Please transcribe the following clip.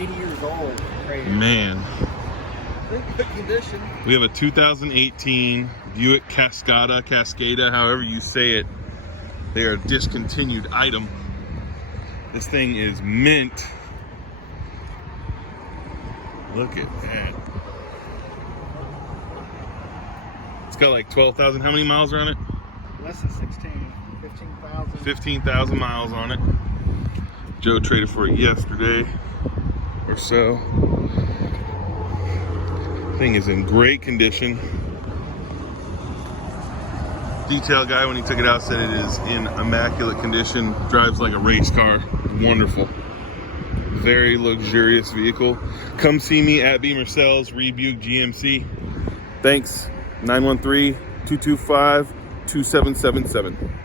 80 years old. Crazy. Man. In good condition. We have a 2018 Buick Cascada, however you say it. They are a discontinued item. This thing is mint. Look at that. It's got like 12,000. How many miles are on it? Less than 16. 15,000. 15,000 miles on it. Joe traded for it yesterday or so. Thing is in great condition. Detail guy, when he took it out, said it is in immaculate condition. Drives like a race car. Wonderful. Very luxurious vehicle. Come see me at Beemersells, Buick GMC. Thanks. 913-225-2777.